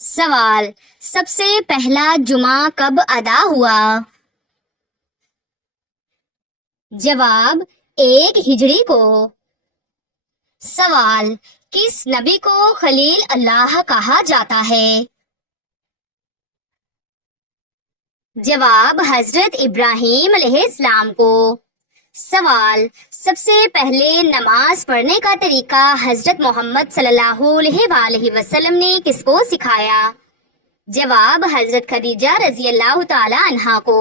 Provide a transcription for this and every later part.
سوال: سب سے پہلا جمعہ کب ادا ہوا؟ جواب: 1 ہجری کو۔ سوال: کس نبی کو خلیل اللہ کہا جاتا ہے؟ جواب: حضرت ابراہیم علیہ السلام کو۔ سوال: سب سے پہلے نماز پڑھنے کا طریقہ حضرت محمد صلی اللہ علیہ وآلہ وسلم نے کس کو سکھایا؟ جواب: حضرت خدیجہ رضی اللہ تعالی عنہا کو۔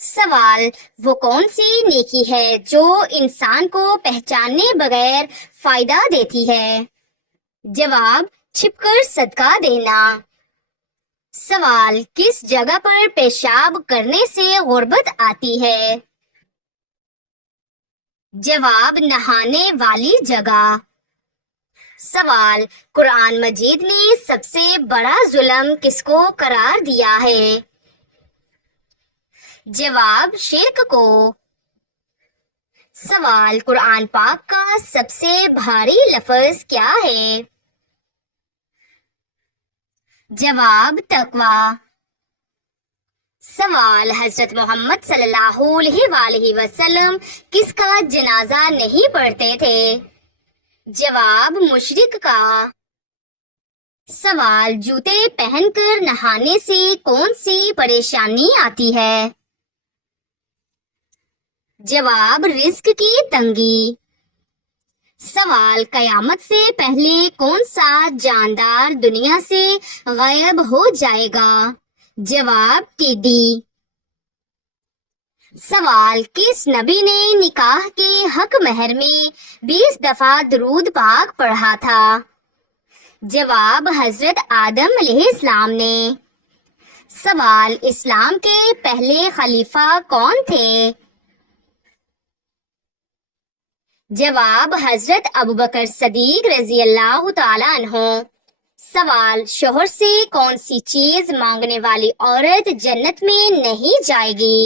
سوال: وہ کون سی نیکی ہے جو انسان کو پہچانے بغیر فائدہ دیتی ہے؟ جواب: چھپ کر صدقہ دینا۔ سوال: کس جگہ پر پیشاب کرنے سے غربت آتی ہے؟ جواب: نہانے والی جگہ۔ سوال: قرآن مجید نے سب سے بڑا ظلم کس کو قرار دیا ہے؟ جواب: شرک کو۔ سوال: قرآن پاک کا سب سے بھاری لفظ کیا ہے؟ جواب: تقوی۔ سوال: حضرت محمد صلی اللہ علیہ وآلہ وسلم کس کا جنازہ نہیں پڑھتے تھے؟ جواب: مشرک کا۔ سوال: جوتے پہن کر نہانے سے کون سی پریشانی آتی ہے؟ جواب: رزق کی تنگی۔ سوال: قیامت سے پہلے کون سا جاندار دنیا سے غائب ہو جائے گا؟ جواب: ٹڈی۔ سوال: کس نبی نے نکاح کے حق مہر میں 20 دفعہ درود پاک پڑھا تھا؟ جواب: حضرت آدم علیہ السلام نے۔ سوال: اسلام کے پہلے خلیفہ کون تھے؟ جواب: حضرت ابوبکر صدیق رضی اللہ تعالی عنہ۔ سوال: شوہر سے کون سی چیز مانگنے والی عورت جنت میں نہیں جائے گی؟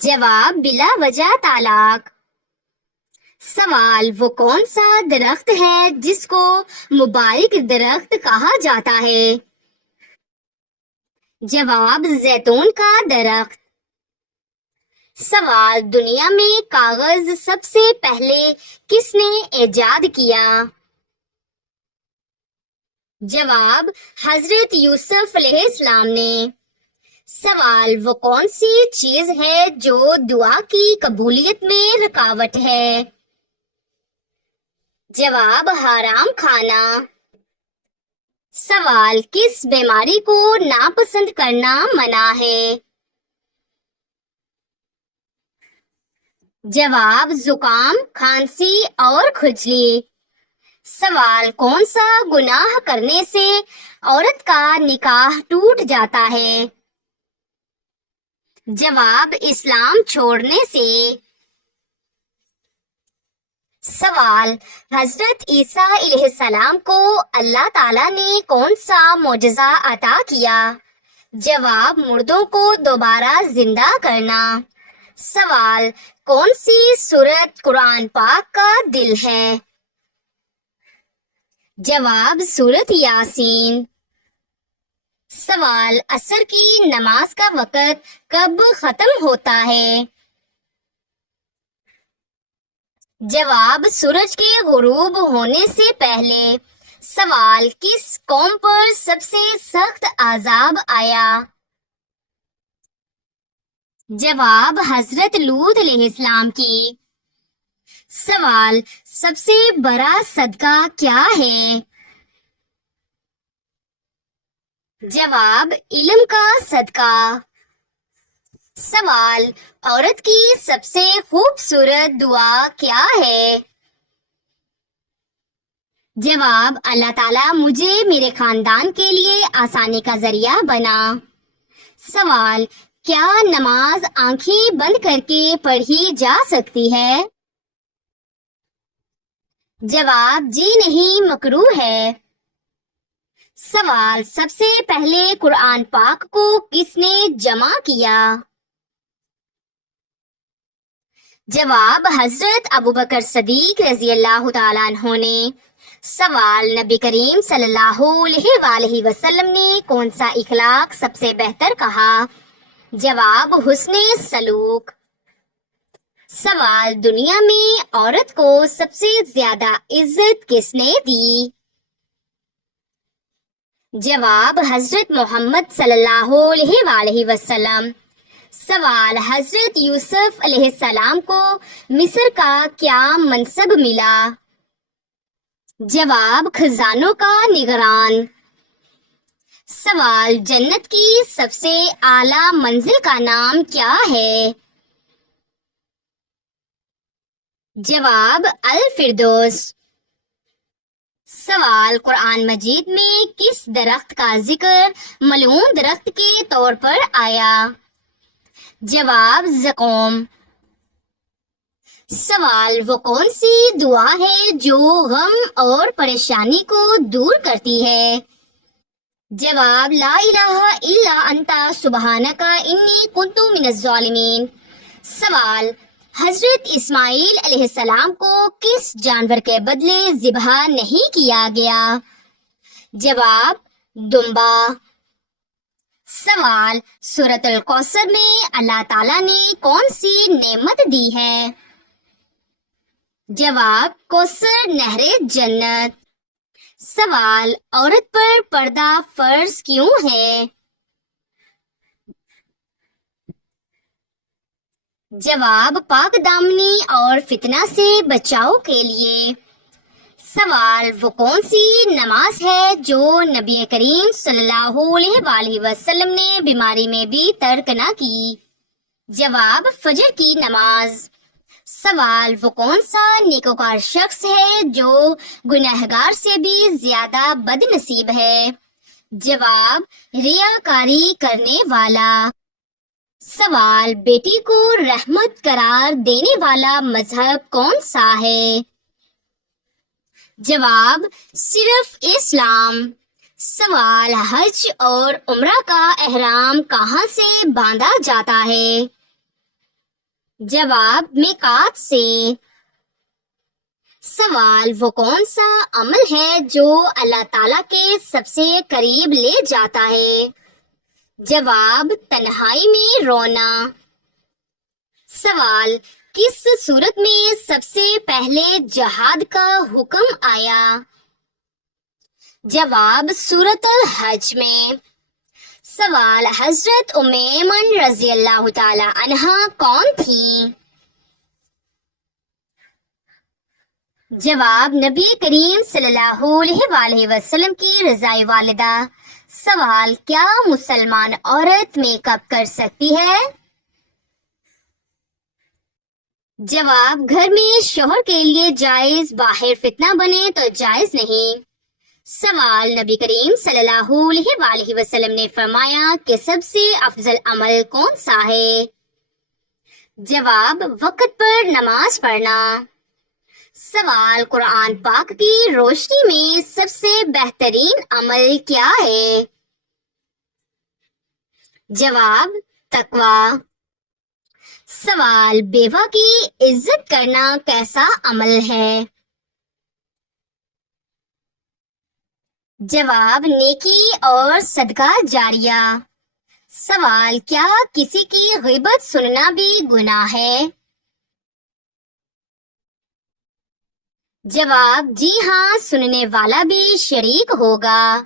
جواب: بلا وجہ طلاق۔ سوال: وہ کون سا درخت ہے جس کو مبارک درخت کہا جاتا ہے؟ جواب: زیتون کا درخت۔ سوال: دنیا میں کاغذ سب سے پہلے کس نے ایجاد کیا؟ جواب: حضرت یوسف علیہ السلام نے۔ سوال: وہ کون سی چیز ہے جو دعا کی قبولیت میں رکاوٹ ہے؟ جواب: حرام کھانا۔ سوال: کس بیماری کو ناپسند کرنا منع ہے؟ جواب: زکام، کھانسی اور کھجلی۔ سوال: کون سا گناہ کرنے سے عورت کا نکاح ٹوٹ جاتا ہے؟ جواب: اسلام چھوڑنے سے۔ سوال: حضرت عیسیٰ علیہ السلام کو اللہ تعالیٰ نے کون سا معجزہ عطا کیا؟ جواب: مردوں کو دوبارہ زندہ کرنا۔ سوال: کون سی سورت قرآن پاک کا دل ہے؟ جواب: سورت یاسین۔ سوال: عصر کی نماز کا وقت کب ختم ہوتا ہے؟ جواب: سورج کے غروب ہونے سے پہلے۔ سوال: کس قوم پر سب سے سخت عذاب آیا؟ جواب: حضرت لوط علیہ السلام کی۔ سوال: سب سے بڑا صدقہ کیا ہے؟ جواب: علم کا صدقہ۔ سوال: عورت کی سب سے خوبصورت دعا کیا ہے؟ جواب: اللہ تعالیٰ مجھے میرے خاندان کے لیے آسانی کا ذریعہ بنا۔ سوال: کیا نماز آنکھیں بند کر کے پڑھی جا سکتی ہے؟ جواب: جی نہیں، مکروہ ہے۔ سوال: سب سے پہلے قرآن پاک کو کس نے جمع کیا؟ جواب: حضرت ابوبکر صدیق رضی اللہ تعالیٰ عنہ نے۔ سوال، نبی کریم صلی اللہ علیہ وآلہ وسلم نے کون سا اخلاق سب سے بہتر کہا؟ جواب، حسن سلوک۔ سوال، دنیا میں عورت کو سب سے زیادہ عزت کس نے دی؟ جواب، حضرت محمد صلی اللہ علیہ وآلہ وسلم۔ سوال، حضرت یوسف علیہ السلام کو مصر کا کیا منصب ملا؟ جواب، خزانوں کا نگران۔ سوال، جنت کی سب سے اعلیٰ منزل کا نام کیا ہے؟ جواب، الفردوس۔ سوال، قرآن مجید میں کس درخت کا ذکر ملعون درخت کے طور پر آیا؟ جواب، زقوم۔ سوال، وہ کون سی دعا ہے جو غم اور پریشانی کو دور کرتی ہے؟ جواب، لا الہ الا انت سبحانک انی کنت من الظالمین۔ سوال، حضرت اسماعیل علیہ السلام کو کس جانور کے بدلے ذبح نہیں کیا گیا؟ جواب، دمبا۔ سوال، سورۃ الکوثر میں اللہ تعالیٰ نے کون سی نعمت دی ہے؟ جواب، کوثر نہر جنت۔ سوال، عورت پر پردہ فرض کیوں ہے؟ جواب، پاک دامنی اور فتنہ سے بچاؤ کے لیے۔ سوال، وہ کون سی نماز ہے جو نبی کریم صلی اللہ علیہ وآلہ وسلم نے بیماری میں بھی ترک نہ کی؟ جواب، فجر کی نماز۔ سوال، وہ کون سا نیکوکار شخص ہے جو گنہگار سے بھی زیادہ بد نصیب ہے؟ جواب، ریاکاری کرنے والا۔ سوال، بیٹی کو رحمت قرار دینے والا مذہب کون سا ہے؟ جواب، صرف اسلام۔ سوال، حج اور عمرہ کا احرام کہاں سے باندھا جاتا ہے؟ جواب، میقات سے۔ سوال، وہ کون سا عمل ہے جو اللہ تعالیٰ کے سب سے قریب لے جاتا ہے؟ جواب، تنہائی میں رونا۔ سوال، کس صورت میں سب سے پہلے جہاد کا حکم آیا؟ جواب، سورۃ الحج میں۔ سوال، حضرت ام ایمن رضی اللہ تعالی عنہا کون تھیں؟ جواب، نبی کریم صلی اللہ علیہ وآلہ وسلم کی رضائے والدہ۔ سوال، کیا مسلمان عورت میک اپ کر سکتی ہے؟ جواب، گھر میں شوہر کے لیے جائز، باہر فتنہ بنے تو جائز نہیں۔ سوال، نبی کریم صلی اللہ علیہ وآلہ وسلم نے فرمایا کہ سب سے افضل عمل کون سا ہے؟ جواب، وقت پر نماز پڑھنا۔ سوال، قرآن پاک کی روشنی میں سب سے بہترین عمل کیا ہے؟ جواب، تقوی۔ سوال، بیوہ کی عزت کرنا کیسا عمل ہے؟ جواب، نیکی اور صدقہ جاریہ۔ سوال، کیا کسی کی غیبت سننا بھی گناہ ہے؟ جواب، جی ہاں، سننے والا بھی شریک ہوگا۔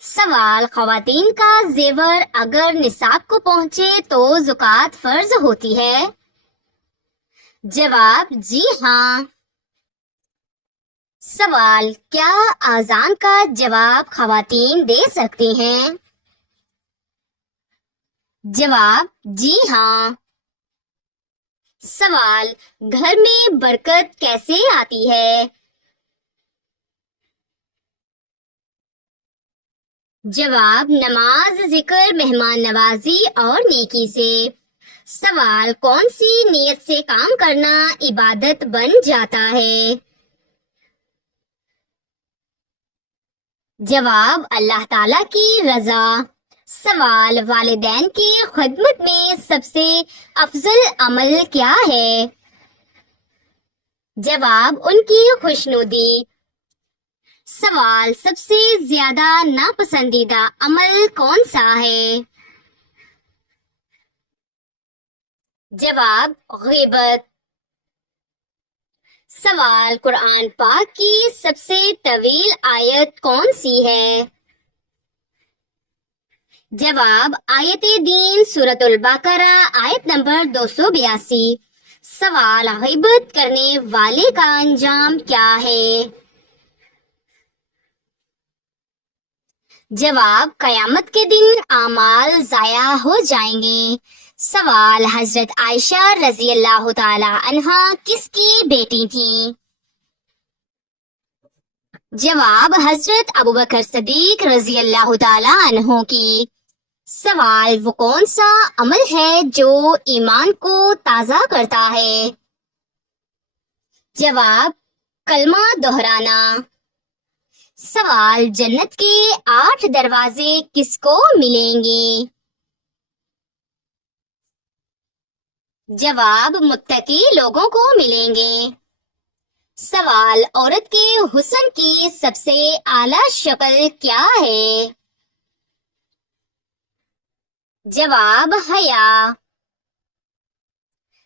سوال، خواتین کا زیور اگر نصاب کو پہنچے تو زکوٰۃ فرض ہوتی ہے؟ جواب، جی ہاں۔ سوال، کیا اذان کا جواب خواتین دے سکتی ہیں؟ جواب، جی ہاں۔ سوال، گھر میں برکت کیسے آتی ہے؟ جواب، نماز، ذکر، مہمان نوازی اور نیکی سے۔ سوال، کون سی نیت سے کام کرنا عبادت بن جاتا ہے؟ جواب، اللہ تعالیٰ کی رضا۔ سوال، والدین کی خدمت میں سب سے افضل عمل کیا ہے؟ جواب، ان کی خوشنودی۔ سوال، سب سے زیادہ ناپسندیدہ عمل کون سا ہے؟ جواب، غیبت۔ سوال، قرآن پاک کی سب سے طویل آیت کون سی ہے؟ جواب، آیت دین سورۃ البقرہ آیت نمبر 282۔ سوال، غیبت کرنے والے کا انجام کیا ہے؟ جواب، قیامت کے دن اعمال ضائع ہو جائیں گے۔ سوال، حضرت عائشہ رضی اللہ تعالی عنہا کس کی بیٹی تھیں؟ جواب، حضرت ابوبکر صدیق رضی اللہ تعالی عنہ کی۔ سوال، وہ کون سا عمل ہے جو ایمان کو تازہ کرتا ہے؟ جواب، کلمہ دہرانا۔ سوال، جنت کے 8 دروازے کس کو ملیں گے؟ جواب، متقی لوگوں کو ملیں گے۔ سوال، عورت کے حسن کی سب سے اعلیٰ شکل کیا ہے؟ جواب، حیا۔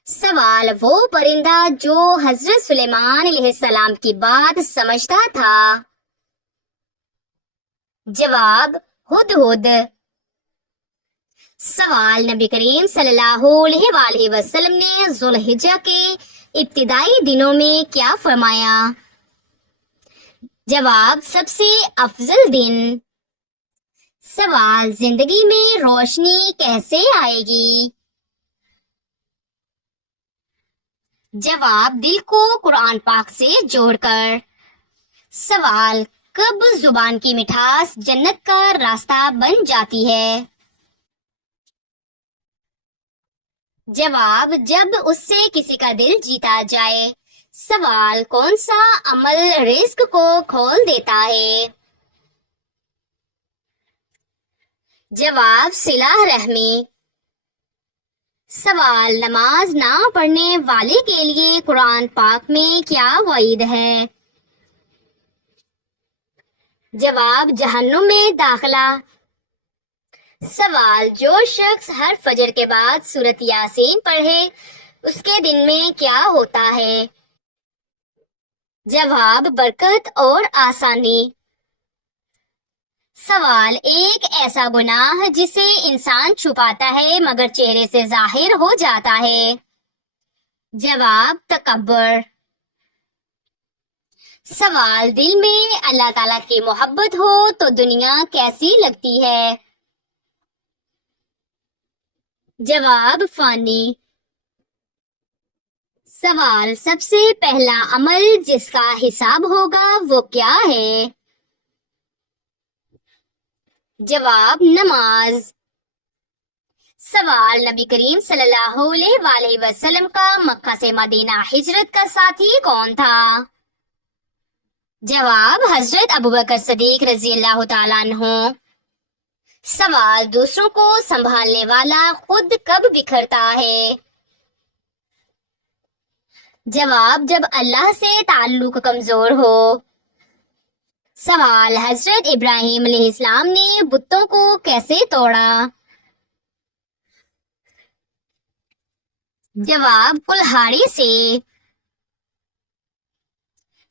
سوال، وہ پرندہ جو حضرت سلیمان علیہ السلام کی بات سمجھتا تھا؟ جواب، ہدہد۔ سوال، نبی کریم صلی اللہ علیہ وآلہ وسلم نے ذوالحجہ کے ابتدائی دنوں میں کیا فرمایا؟ جواب، سب سے افضل دن۔ سوال، زندگی میں روشنی کیسے آئے گی؟ جواب، دل کو قرآن پاک سے جوڑ کر۔ سوال، کب زبان کی مٹھاس جنت کا راستہ بن جاتی ہے؟ جواب، جب اس سے کسی کا دل جیتا جائے۔ سوال، کون سا عمل رزق کو کھول دیتا ہے؟ جواب، صلہ رحمی۔ سوال، نماز نہ پڑھنے والے کے لیے قرآن پاک میں کیا وعید ہے؟ جواب، جہنم میں داخلہ۔ سوال، جو شخص ہر فجر کے بعد سورۃ یاسین پڑھے اس کے دن میں کیا ہوتا ہے؟ جواب، برکت اور آسانی۔ سوال، ایک ایسا گناہ جسے انسان چھپاتا ہے مگر چہرے سے ظاہر ہو جاتا ہے؟ جواب، تکبر۔ سوال، دل میں اللہ تعالیٰ کی محبت ہو تو دنیا کیسی لگتی ہے؟ جواب، فانی۔ سوال، سب سے پہلا عمل جس کا حساب ہوگا وہ کیا ہے؟ جواب، نماز۔ سوال، نبی کریم صلی اللہ علیہ وآلہ وسلم کا مکہ سے مدینہ ہجرت کا ساتھی کون تھا؟ جواب، حضرت ابوبکر صدیق رضی اللہ تعالیٰ عنہ۔ سوال، دوسروں کو سنبھالنے والا خود کب بکھرتا ہے؟ جواب، جب اللہ سے تعلق کمزور ہو۔ سوال، حضرت ابراہیم علیہ السلام نے بتوں کو کیسے توڑا؟ جواب، کلہاڑی سے۔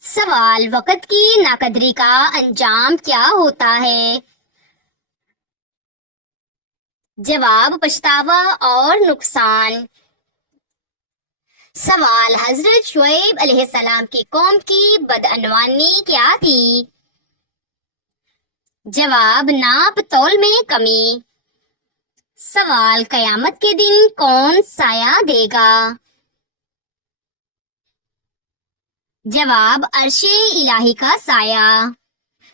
سوال، وقت کی ناقدری کا انجام کیا ہوتا ہے؟ جواب، پچھتاوا اور نقصان۔ سوال، حضرت شعیب علیہ السلام کی قوم کی بدعنوانی کیا تھی؟ جواب، ناپ تول میں کمی۔ سوال، قیامت کے دن کون سایہ دے گا؟ جواب، عرش الہی کا سایہ۔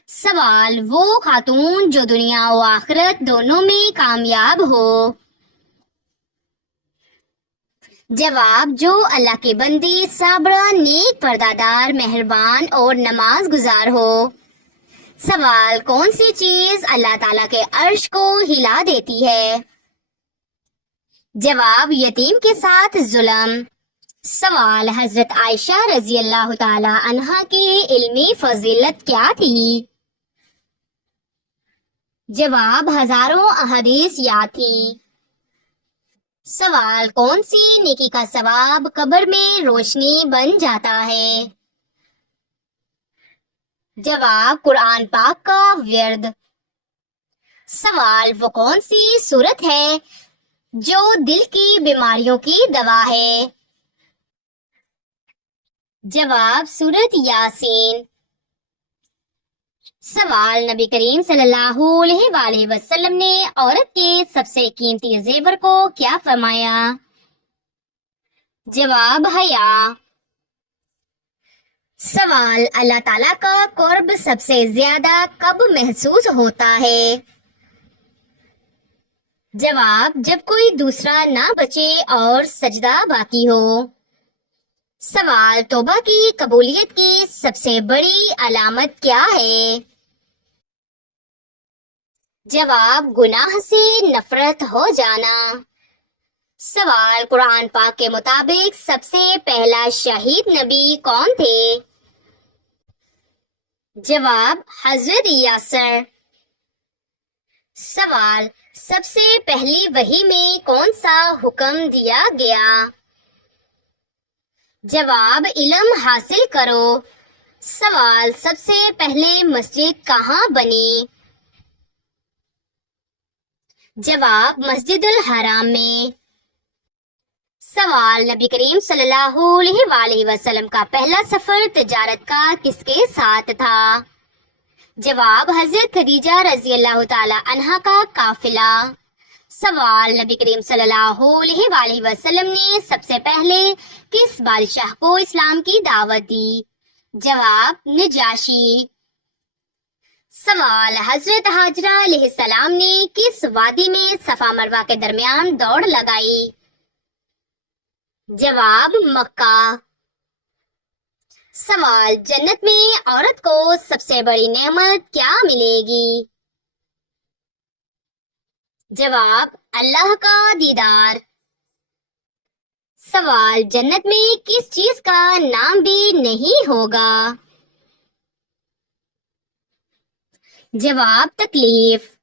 سوال، وہ خاتون جو دنیا و آخرت دونوں میں کامیاب ہو۔ جواب، جو اللہ کی بندی صابرہ، نیک پردہ، مہربان اور نماز گزار ہو۔ سوال، کون سی چیز اللہ تعالیٰ کے عرش کو ہلا دیتی ہے؟ جواب، یتیم کے ساتھ ظلم۔ سوال، حضرت عائشہ رضی اللہ تعالی عنہا کی علمی فضیلت کیا تھی؟ جواب، ہزاروں احادیث یاد تھی۔ سوال، کون سی نیکی کا ثواب قبر میں روشنی بن جاتا ہے؟ جواب، قرآن پاک کا ورد۔ سوال، وہ کون سی سورت ہے جو دل کی بیماریوں کی دوا ہے؟ جواب، سورت یاسین۔ سوال، نبی کریم صلی اللہ علیہ وآلہ وسلم نے عورت کے سب سے قیمتی زیور کو کیا فرمایا؟ جواب، حیا۔ سوال، اللہ تعالیٰ کا قرب سب سے زیادہ کب محسوس ہوتا ہے؟ جواب، جب کوئی دوسرا نہ بچے اور سجدہ باقی ہو۔ سوال، توبہ کی قبولیت کی سب سے بڑی علامت کیا ہے؟ جواب، گناہ سے نفرت ہو جانا۔ سوال، قرآن پاک کے مطابق سب سے پہلا شہید نبی کون تھے؟ جواب، حضرت یاسر۔ سوال، سب سے پہلی وحی میں کون سا حکم دیا گیا؟ جواب، علم حاصل کرو۔ سوال، سب سے پہلے مسجد کہاں بنی؟ جواب، مسجد الحرام میں۔ سوال، نبی کریم صلی اللہ علیہ وآلہ وسلم کا پہلا سفر تجارت کا کس کے ساتھ تھا؟ جواب، حضرت خدیجہ رضی اللہ تعالی عنہا کا قافلہ۔ سوال، نبی کریم صلی اللہ علیہ وآلہ وسلم نے سب سے پہلے کس بادشاہ کو اسلام کی دعوت دی؟ جواب، نجاشی۔ سوال، حضرت حاجرہ علیہ السلام نے کس وادی میں صفا مروہ کے درمیان دوڑ لگائی؟ جواب، مکہ۔ سوال، جنت میں عورت کو سب سے بڑی نعمت کیا ملے گی؟ جواب، اللہ کا دیدار۔ سوال، جنت میں کس چیز کا نام بھی نہیں ہوگا؟ جواب، تکلیف۔